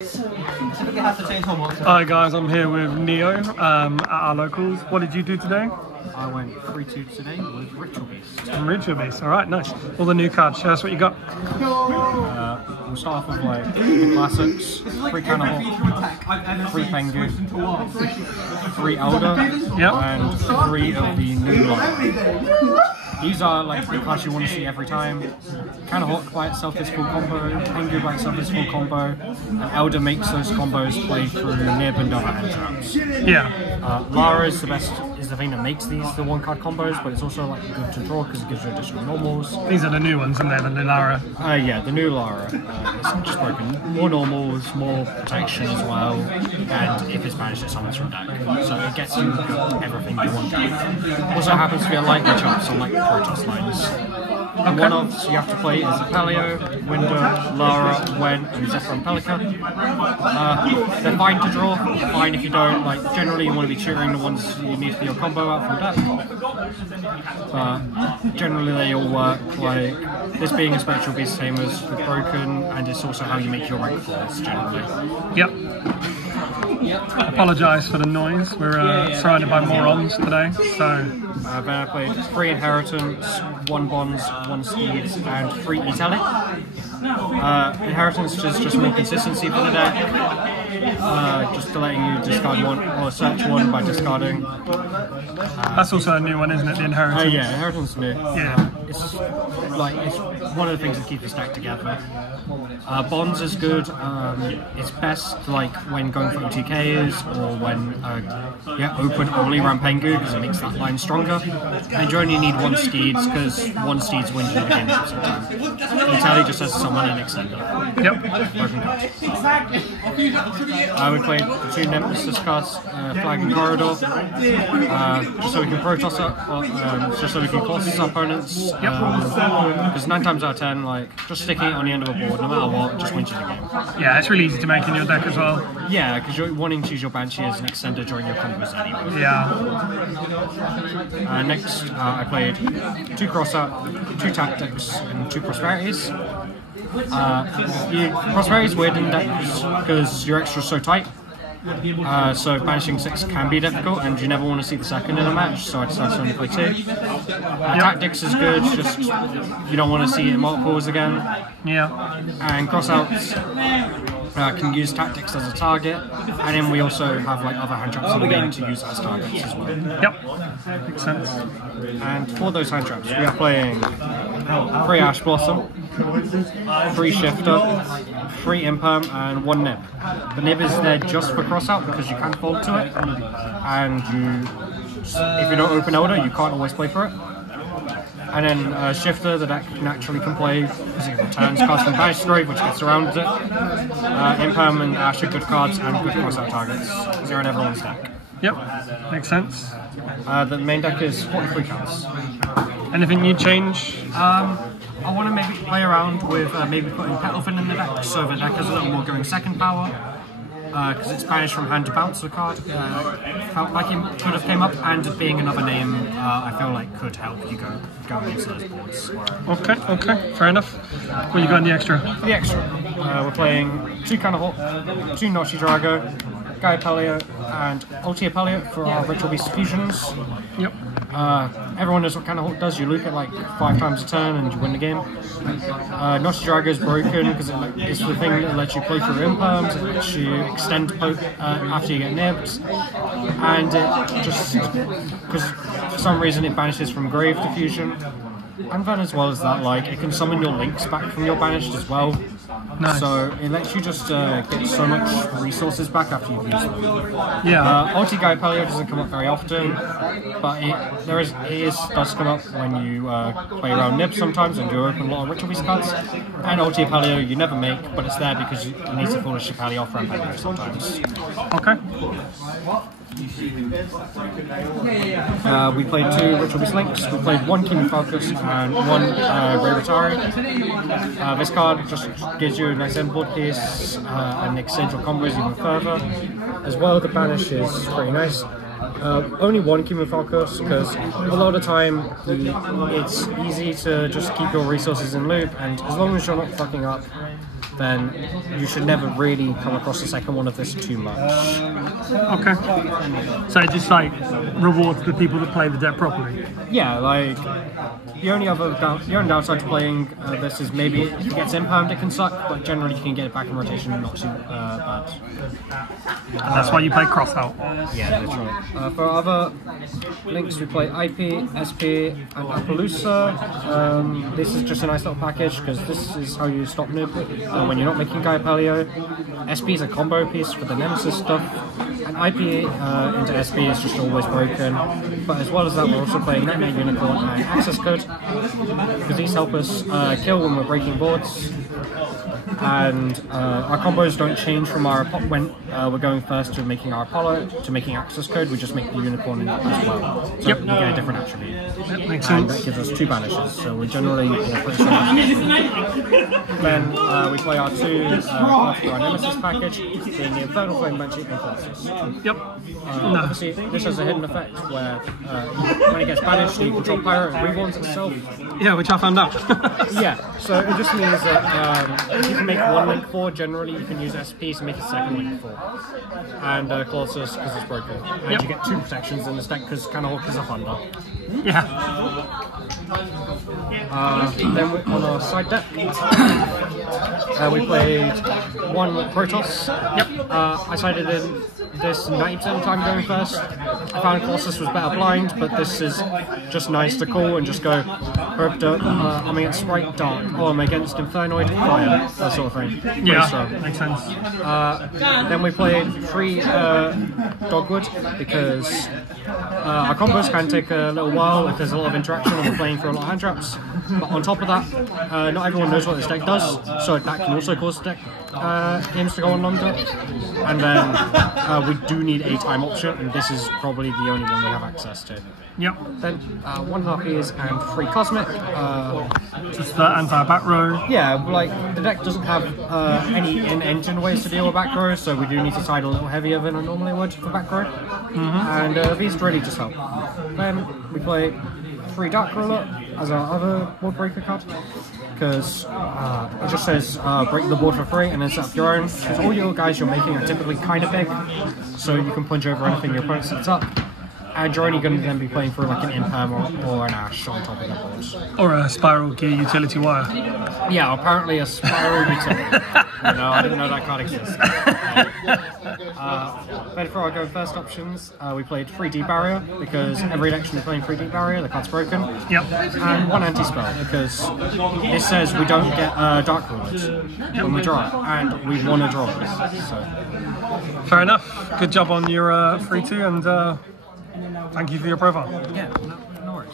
Hi guys, I'm here with Neo at our locals. What did you do today? I went 3-2 today with Ritual Beast. Ritual Beast, alright, nice. All the new cards, show us what you got. We'll start off with like the classics, 3 Cannibal, 3 Pengu, 3 Elder, and 3 of the new line. These are like the cards you want to see every time. Cannahawk by itself is full combo, Pengu by itself is full combo, and Elder makes those combos play through Nib and other hand traps. Yeah. Lara is the best, is the thing that makes these the 1-card combos, but it's also like good to draw because it gives you additional normals. These are the new ones, aren't they? The new Lara. Yeah, the new Lara. It's just broken. More normals, more protection as well, and if it's banished, it summons from deck. So it gets you everything you want. Also happens to be a lightning chops on like Protoss lines. One of you have to play is Paleo, Winder, Lara, Wen, and Zephyr and Pelican. They're fine to draw, fine if you don't. Like generally, you want to be cheering the ones you need for your combo out from deck. Generally, they all work. Like this being a Spectral Beast, same as with Broken, and it's also how you make your rank falls generally. Yep. Apologise for the noise. We're surrounded by morons today, so. Then I played 3 Inheritance, 1 Bonds, 1 Steeds, and 3 Italic. Inheritance is just more consistency for the deck, just to letting you discard one or search one by discarding. That's also a new one, isn't it? The Inheritance. Yeah, Inheritance is new. Yeah. It's like it's one of the things that keeps the stack together. Bonds is good. It's best like when going for OTKs or when open only around Pengu because it makes that line stronger. And you only need 1 Steeds because 1 Steeds wins you the game most of the time. Italy just has someone in Extender. Yep. Broken cards. I would play 2 Nemesis cards, Flag and Corridor, just so we can Protoss up, just so we can Colossus opponents. Because 9 times out of 10, like just sticking it on the end of a board, no matter what, just wins you the game. Yeah, it's really easy to make in your deck as well. Yeah, because you're wanting to use your Banshee as an extender during your combos anyway. Yeah. Next, I played 2 Crossout, 2 Tactics, and 2 Prosperities. Prosperity is weird in decks because your extra is so tight. So banishing 6 can be difficult, and you never want to see the second in a match. So I decided to only play 2. Tactics is good, just you don't want to see it in multiples again. Yeah. And crossouts can use tactics as a target, and then we also have like other hand traps in the game to use as targets as well. Yep. Makes sense. And for those hand traps, we are playing 3 Ash Blossom, 3 Shifter, 3 Imperm, and 1 Nib. The Nib is there just for crossout because you can't fold to it, and if you don't open Elder, you can't always play for it. And then Shifter, the deck naturally can play because it returns cast from Banished Grave, which gets around it. Imperm and Ash are good cards and good crossout targets because they're in everyone's deck. Yep, makes sense. The main deck is 43 cards. Anything you change? I want to maybe play around with maybe putting Petalfin in the deck so the deck has a little more going second power. Because it's banished from hand to bounce the card. Felt like it could have came up, and being another name, I feel like could help you go into those boards. Okay, fair enough. What you got in the extra? For the extra, we're playing 2 Cannahawk, 2 Nochi Drago, Gaia Paleo, and Altia Paleo for our Ritual Beast fusions. Yep. Everyone knows what Cannahawk does. You loop it like 5 times a turn and you win the game. Nochi Drago is broken because it's the thing that lets you play through Imperms, it lets you extend poke after you get nibbed, and it just, because for some reason it banishes from Grave to fusion. And then as well as that, like, it can summon your links back from your banished as well. Nice. So it lets you just get so much resources back after you've used them. Yeah. Ulti Gaia Paleo doesn't come up very often, but it does come up when you play around Nib sometimes and you open a lot of Ritual Beast cards. And Ulti Paleo you never make, but it's there because you need to foolish your Paleo off ramp sometimes. Okay. We played 2 Ritual Beast Links, we played 1 Chemo Focus and 1 Ray Retari. This card just gives you a nice end board piece and extends your combos even further. As well, the banish is pretty nice. Only 1 Chemo Focus because a lot of the time it's easy to just keep your resources in loop, and as long as you're not fucking up then you should never really come across the second one of this too much. Okay. So it just like rewards the people that play the deck properly. Yeah, like the only downside to playing this is maybe if it gets impound it can suck, but generally you can get it back in rotation and not too bad. And that's why you play Crossout. Yeah, that's right. For other links, we play IP, SP, and Appaloosa. This is just a nice little package because this is how you stop noob when you're not making Gaia Paleo. SP is a combo piece for the Nemesis stuff, and IP into SP is just always broken. But as well as that, we're also playing Net Unicorn and Access Code because these help us kill when we're breaking boards. And our combos don't change from our when we're going first to making our Apollo to making Access Code. We just make the Unicorn as well. So Yep. we get a different attribute. That makes And sense. that gives us 2 banishes. So we generally pretty strong. Then we play our 2 cards for our Nemesis package, being the Infernal Flame Banshee and Colossus. Yep. Obviously, this has a hidden effect where when it gets banished, you control Pyro, it reborns itself. Yeah, which I found out. Yeah, so it just means that if you can make 1 link 4, generally you can use SP to make a 2nd link 4. And Colossus because it's broken. And Yep. you get 2 protections in this deck because Canahawk is a Thunder. Yeah. Then on our side deck, we played 1 Protoss. Yep. I sided in this 90% of the time going first. I found Colossus was better blind, but this is just nice to call and just go, I'm against Sprite Dark, or I'm against Infernoid Fire, that sort of thing. Pretty strong. Yeah, makes sense. Then we played 3 Dogwood because our combos can take a little while if there's a lot of interaction and we're playing for a lot of hand traps. But on top of that, not everyone knows what this deck does, so that can also cause the deck games to go on longer. And then we do need a time option, and this is probably the only one we have access to. Yep. Then 1 Harpies and 3 Cosmic. Just the anti-back row. Yeah, like the deck doesn't have any in-engine ways to deal with back row, so we do need to side a little heavier than I normally would for back row. And these really just help. Then we play 3 Dark Ruler as our other board breaker card, because it just says break the board for free and then set up your own. Because all your guys you're making are typically kind of big, so you can punch over anything your opponent sets up. And you're only going to then be playing for like an Imperm or an Ash on top of their boards. Or a Spiral Gear Utility Wire. Yeah, apparently a Spiral Utility. I didn't know that card exists. Then for our go first options, we played 3D Barrier, because every election we're playing 3D Barrier, the card's broken. Yep. And 1 anti-spell, because this says we don't get Dark Rulers when we draw it, and we want to draw it. So. Fair enough. Good job on your 3-2, and thank you for your profile. Yeah, no worries.